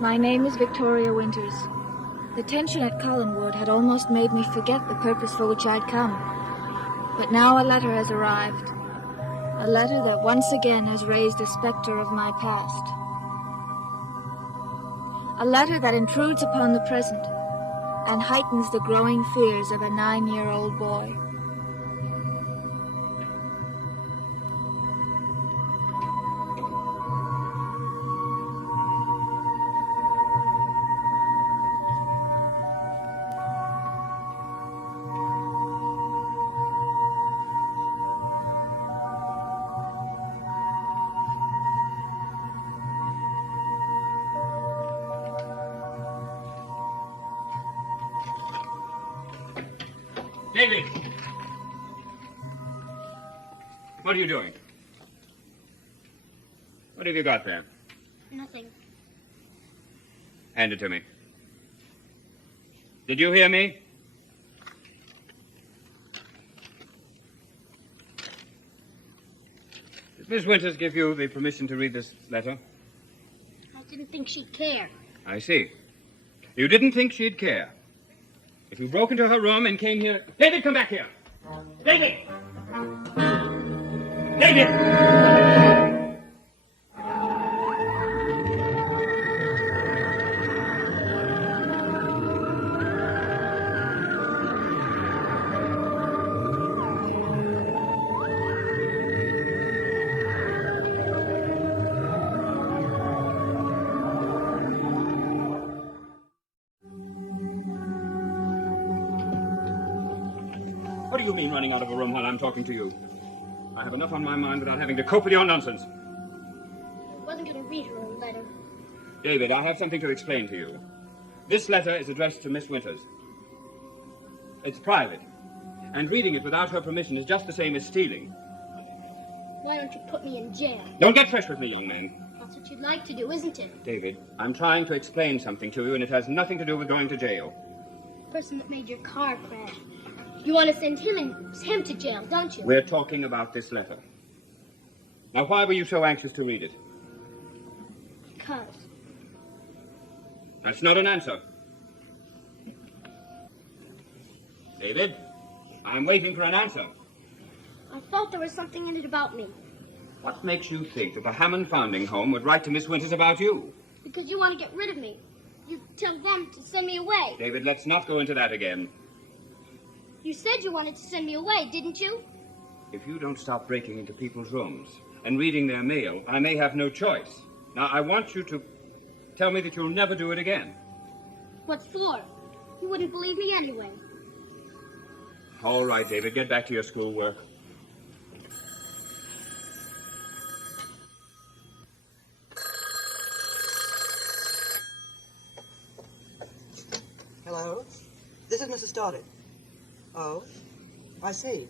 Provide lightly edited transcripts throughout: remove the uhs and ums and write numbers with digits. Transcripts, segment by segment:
My name is Victoria Winters. The tension at Collinwood had almost made me forget the purpose for which I'd come. But now a letter has arrived. A letter that once again has raised a specter of my past. A letter that intrudes upon the present and heightens the growing fears of a 9-year-old boy. David! What are you doing? What have you got there? Nothing. Hand it to me. Did you hear me? Did Miss Winters give you the permission to read this letter? I didn't think she'd care. I see. You didn't think she'd care. If you broke into her room and came here... David, come back here! David! David! What do you mean running out of a room while I'm talking to you? I have enough on my mind without having to cope with your nonsense. I wasn't going to read her own letter. David, I have something to explain to you. This letter is addressed to Miss Winters. It's private, and reading it without her permission is just the same as stealing. Why don't you put me in jail? Don't get fresh with me, young man. That's what you'd like to do, isn't it? David, I'm trying to explain something to you, and it has nothing to do with going to jail. The person that made your car crash. You want to send him to jail, don't you? We're talking about this letter. Now, why were you so anxious to read it? Because. That's not an answer. David, I'm waiting for an answer. I thought there was something in it about me. What makes you think that the Hammond Founding Home would write to Miss Winters about you? Because you want to get rid of me. You tell them to send me away. David, let's not go into that again. You said you wanted to send me away, didn't you? If you don't stop breaking into people's rooms and reading their mail, I may have no choice. Now, I want you to tell me that you'll never do it again. What for? You wouldn't believe me anyway. All right, David, get back to your schoolwork. Hello? This is Mrs. Stoddard. Oh, I see.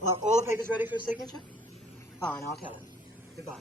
Well, all the papers ready for a signature? Fine, I'll tell him. Goodbye.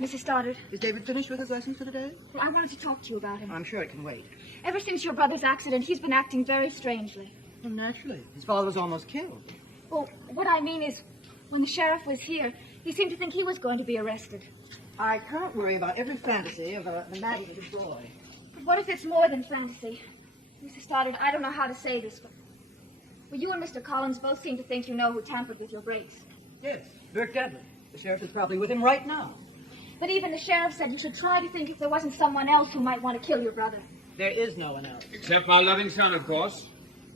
Mrs. Stoddard, Is David finished with his lesson for the day? I wanted to talk to you about him. I'm sure it can wait. Ever since your brother's accident, he's been acting very strangely. Well, naturally. His father was almost killed. Well, what I mean is, when the sheriff was here, he seemed to think he was going to be arrested. I can't worry about every fantasy of a mad little boy. But what if it's more than fantasy? Mrs. Stoddard, I don't know how to say this, but... Well, you and Mr. Collins both seem to think you know who tampered with your brakes. Yes, Dirk Dudley. The sheriff is probably with him right now. But even the sheriff said you should try to think if there wasn't someone else who might want to kill your brother. There is no one else. Except my loving son, of course.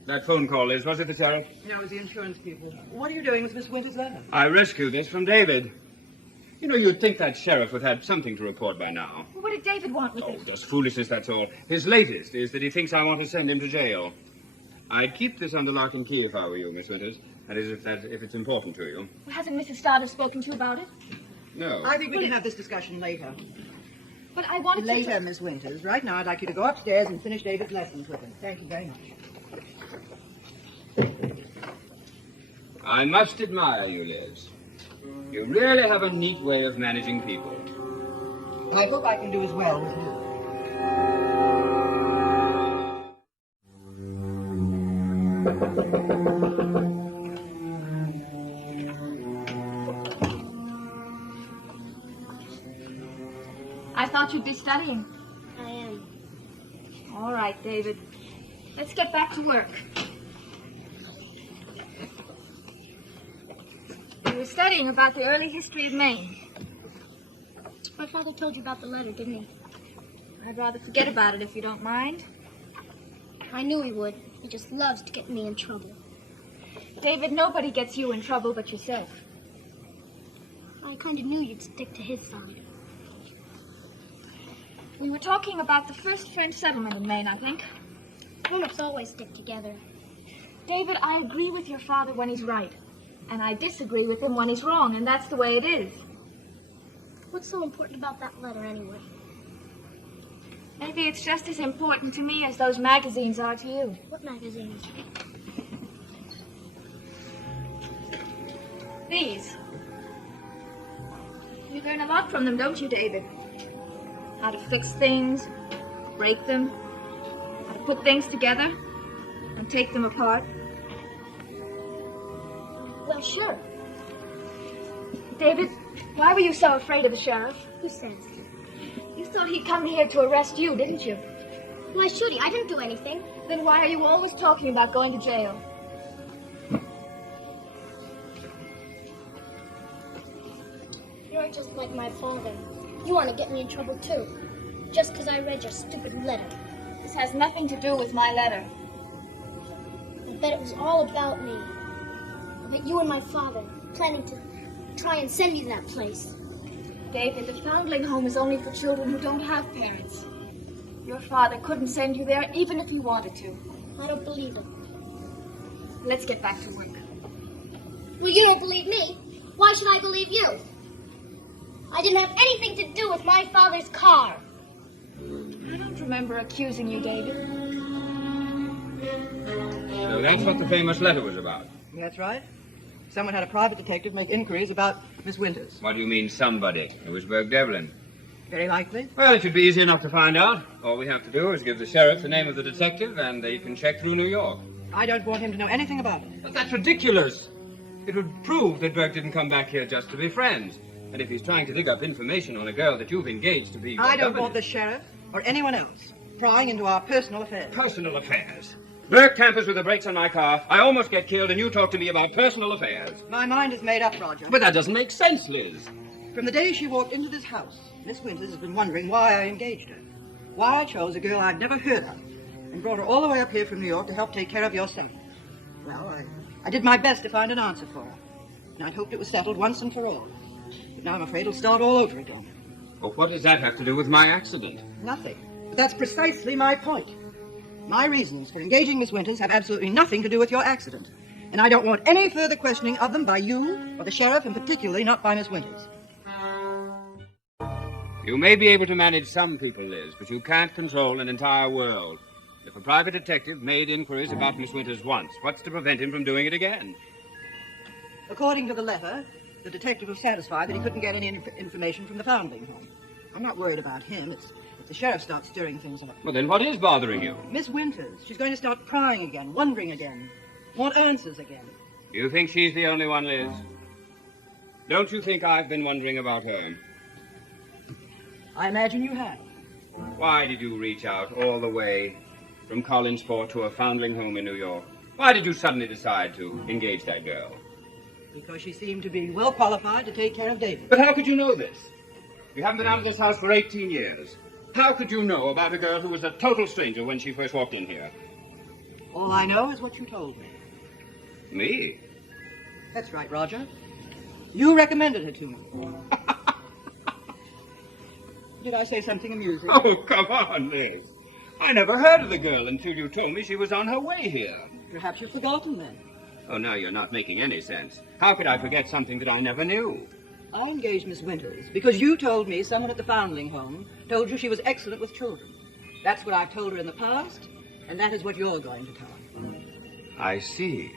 That phone call is, was it the sheriff? No, it was the insurance people. What are you doing with Miss Winters' letter? I rescued this from David. You know, you'd think that sheriff would have something to report by now. Well, what did David want with Oh, it? just foolishness, that's all. His latest is that he thinks I want to send him to jail. I'd keep this under lock and key if I were you, Miss Winters. That is, if it's important to you. Well, hasn't Mrs. Stoddard spoken to you about it? No. I think we can have this discussion later. But I wanted Later, Miss Winters. Right now, I'd like you to go upstairs and finish David's lessons with him. Thank you very much. I must admire you, Liz. You really have a neat way of managing people. I hope I can do as well with you. thought you'd be studying. I am. All right, David. Let's get back to work. You were studying about the early history of Maine. My father told you about the letter, didn't he? I'd rather forget about it if you don't mind. I knew he would. He just loves to get me in trouble. David, nobody gets you in trouble but yourself. I kind of knew you'd stick to his side. We were talking about the first French settlement in Maine, I think. Grown-ups always stick together. David, I agree with your father when he's right. And I disagree with him when he's wrong, and that's the way it is. What's so important about that letter, anyway? Maybe it's just as important to me as those magazines are to you. What magazines? These. You learn a lot from them, don't you, David? How to fix things, break them, how to put things together, and take them apart. Well, sure. David, why were you so afraid of the sheriff? Who says? You thought he'd come here to arrest you, didn't you? Why should he? I didn't do anything. Then why are you always talking about going to jail? You're just like my father. You want to get me in trouble, too. Just because I read your stupid letter. This has nothing to do with my letter. I bet it was all about me. I bet you and my father planning to try and send me to that place. David, the foundling home is only for children who don't have parents. Your father couldn't send you there even if he wanted to. I don't believe it. Let's get back to work. Well, you don't believe me. Why should I believe you? I didn't have anything to do with my father's car. I don't remember accusing you, David. So that's what the famous letter was about. That's right. Someone had a private detective make inquiries about Miss Winters. What do you mean, somebody? It was Burke Devlin. Very likely. Well, it should be easy enough to find out. All we have to do is give the sheriff the name of the detective, and they can check through New York. I don't want him to know anything about it. But that's ridiculous. It would prove that Burke didn't come back here just to be friends. And if he's trying to dig up information on a girl that you've engaged to be... I don't want the sheriff or anyone else prying into our personal affairs. Personal affairs? Burke tampers with the brakes on my car. I almost get killed, and you talk to me about personal affairs. My mind is made up, Roger. But that doesn't make sense, Liz. From the day she walked into this house, Miss Winters has been wondering why I engaged her. Why I chose a girl I'd never heard of and brought her all the way up here from New York to help take care of your son. Well, I did my best to find an answer for her. And I'd hoped it was settled once and for all. But now I'm afraid it'll start all over again. Well, what does that have to do with my accident? Nothing. But that's precisely my point. My reasons for engaging Miss Winters have absolutely nothing to do with your accident. And I don't want any further questioning of them by you or the sheriff, and particularly not by Miss Winters. You may be able to manage some people, Liz, but you can't control an entire world. If a private detective made inquiries about Miss Winters once, what's to prevent him from doing it again? According to the letter, the detective was satisfied that he couldn't get any information from the foundling home. I'm not worried about him. It's if the sheriff starts stirring things up. Well, then what is bothering you? Miss Winters. She's going to start prying again, wondering again, want answers again. You think she's the only one, Liz? Don't you think I've been wondering about her? I imagine you have. Why did you reach out all the way from Collinsport to a foundling home in New York? Why did you suddenly decide to engage that girl? Because she seemed to be well qualified to take care of David. But how could you know this? You haven't been out of this house for 18 years. How could you know about a girl who was a total stranger when she first walked in here? All I know is what you told me. Me? That's right, Roger. You recommended her to me. Did I say something amusing? Oh, come on, Liz. I never heard of the girl until you told me she was on her way here. Perhaps you've forgotten then. Oh, now you're not making any sense. How could I forget something that I never knew? I engaged Miss Winters because you told me someone at the foundling home told you she was excellent with children. That's what I've told her in the past, and that is what you're going to tell her. I see.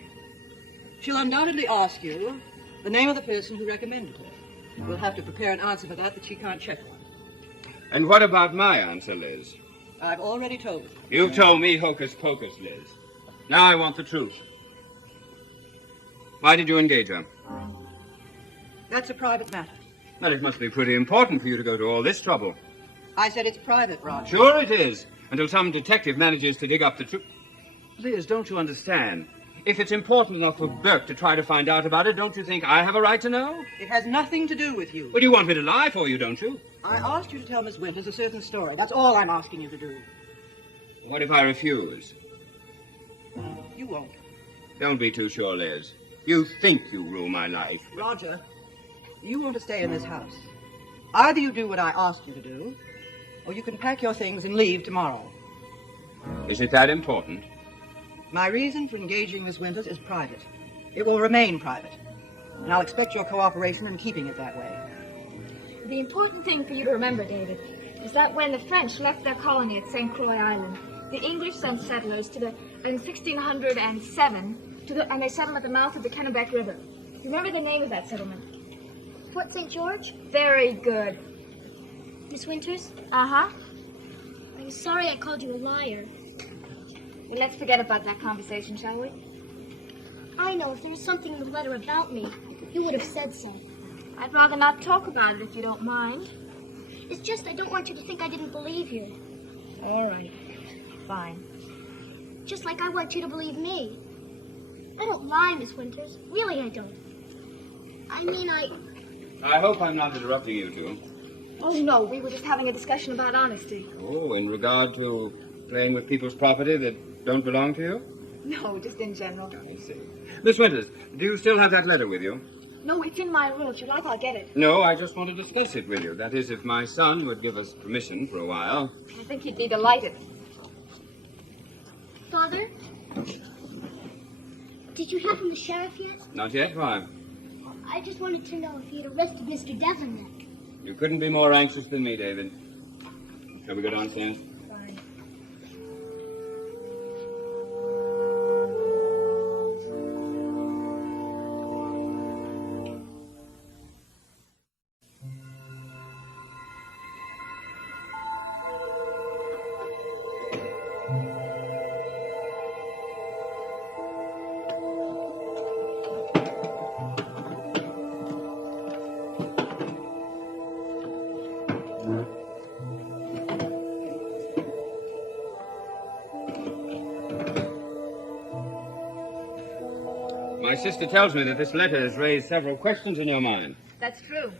She'll undoubtedly ask you the name of the person who recommended her. We'll have to prepare an answer for that she can't check on. And what about my answer, Liz? I've already told her. You've told me hocus pocus, Liz. Now I want the truth. Why did you engage her? That's a private matter. Well, it must be pretty important for you to go to all this trouble. I said it's private, Roger. Sure it is, until some detective manages to dig up the truth. Liz, don't you understand? If it's important enough for Burke to try to find out about it, don't you think I have a right to know? It has nothing to do with you. Well, you want me to lie for you, don't you? I asked you to tell Miss Winters a certain story. That's all I'm asking you to do. What if I refuse? You won't. Don't be too sure, Liz. You think you rule my life. Roger, you want to stay in this house. Either you do what I asked you to do, or you can pack your things and leave tomorrow. Is it that important? My reason for engaging Miss Winters is private. It will remain private. And I'll expect your cooperation in keeping it that way. The important thing for you to remember, David, is that when the French left their colony at St. Croix Island, the English sent settlers in 1607 and they settled at the mouth of the Kennebec River. Remember the name of that settlement? Fort St. George? Very good. Miss Winters? Uh-huh. I'm sorry I called you a liar. Well, let's forget about that conversation, shall we? I know if there was something in the letter about me, you would have said so. I'd rather not talk about it if you don't mind. It's just I don't want you to think I didn't believe you. All right. Fine. Just like I want you to believe me. I don't lie, Miss Winters. Really, I don't. I mean, I hope I'm not interrupting you two. Oh, no, we were just having a discussion about honesty. Oh, in regard to playing with people's property that don't belong to you? No, just in general. I see. Miss Winters, do you still have that letter with you? No, it's in my room. If you like, I'll get it. No, I just want to discuss it with you. That is, if my son would give us permission for a while. I think he'd be delighted. Father? Did you hear from the sheriff yet? Not yet, why? I just wanted to know if he had arrested Mr. Devlin yet. You couldn't be more anxious than me, David. Shall we go downstairs? Fine. My sister tells me that this letter has raised several questions in your mind. That's true.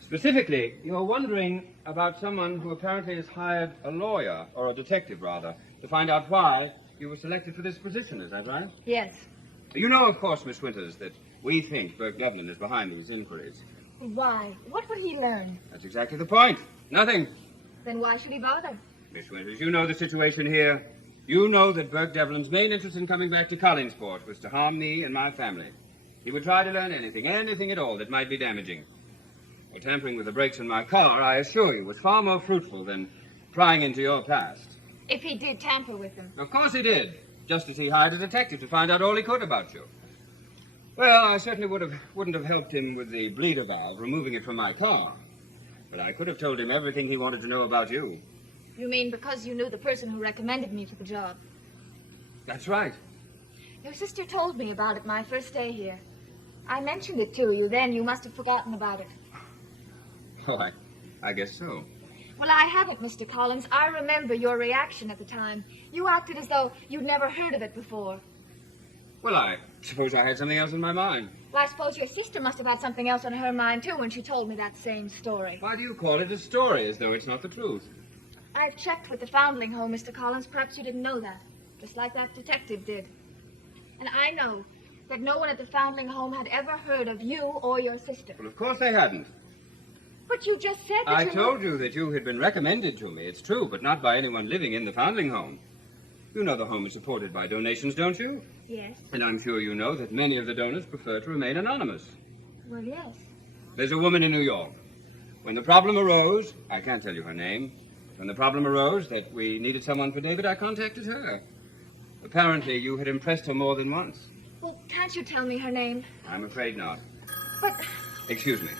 Specifically, you're wondering about someone who apparently has hired a lawyer, or a detective, rather, to find out why you were selected for this position. Is that right? Yes. You know, of course, Miss Winters, that we think Burke Devlin is behind these inquiries. Why? What would he learn? That's exactly the point. Nothing. Then why should he bother? Miss Winters, you know the situation here. You know that Burke Devlin's main interest in coming back to Collinsport was to harm me and my family. He would try to learn anything at all that might be damaging. Well, tampering with the brakes in my car, I assure you, was far more fruitful than prying into your past. If he did tamper with them. Of course he did, just as he hired a detective to find out all he could about you. Well, I certainly wouldn't have helped him with the bleeder valve, removing it from my car. But I could have told him everything he wanted to know about you. You mean because you knew the person who recommended me for the job? That's right. Your sister told me about it my first day here. I mentioned it to you then. You must have forgotten about it. Oh, I guess so. Well, I haven't, Mr. Collins. I remember your reaction at the time. You acted as though you'd never heard of it before. Well, I suppose I had something else in my mind. Well, I suppose your sister must have had something else on her mind, too, when she told me that same story. Why do you call it a story, as though it's not the truth? I've checked with the foundling home, Mr. Collins. Perhaps you didn't know that. Just like that detective did. And I know that no one at the foundling home had ever heard of you or your sister. Well, of course they hadn't. But you just said that I told you that you had been recommended to me. It's true, but not by anyone living in the foundling home. You know the home is supported by donations, don't you? Yes. And I'm sure you know that many of the donors prefer to remain anonymous. Well, yes. There's a woman in New York. When the problem arose, I can't tell you her name. When the problem arose that we needed someone for David, I contacted her. Apparently, you had impressed her more than once. Well, can't you tell me her name? I'm afraid not. But... Excuse me.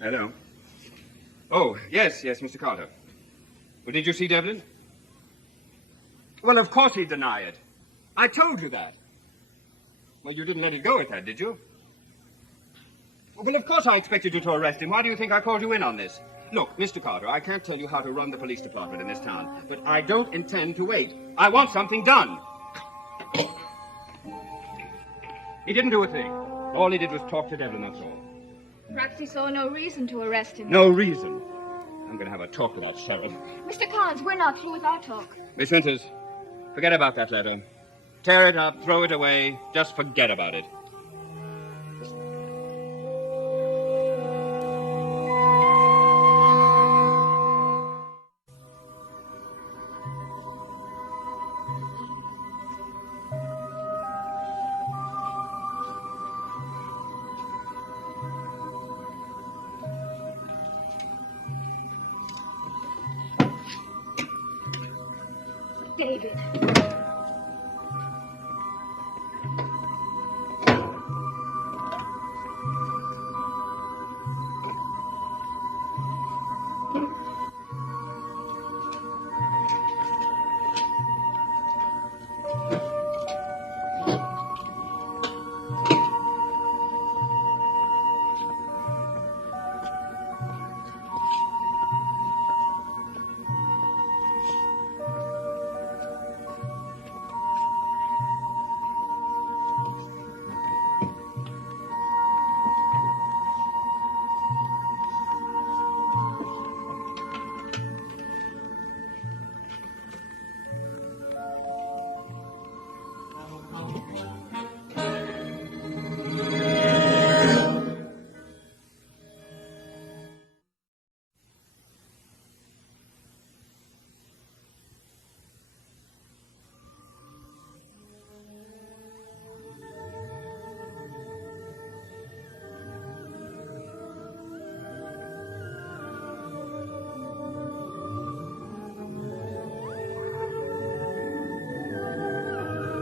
Hello. Oh, yes, Mr. Carter. Well, did you see Devlin? Well, of course he'd deny it. I told you that. Well, you didn't let it go at that, did you? Well, of course I expected you to arrest him. Why do you think I called you in on this? Look, Mr. Carter, I can't tell you how to run the police department in this town, but I don't intend to wait. I want something done. He didn't do a thing. All he did was talk to Devlin, that's all. Perhaps he saw no reason to arrest him. No reason. I'm going to have a talk with that sheriff. Mr. Collins, we're not through with our talk. Miss Winters, forget about that letter. Tear it up, throw it away. Just forget about it. David.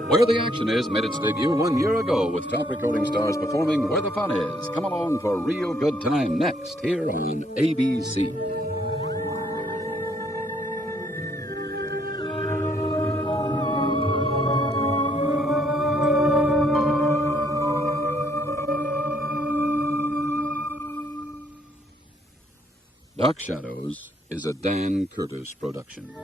Where the Action Is made its debut 1 year ago with top recording stars performing Where the Fun Is. Come along for a real good time next here on ABC. Dark Shadows is a Dan Curtis production.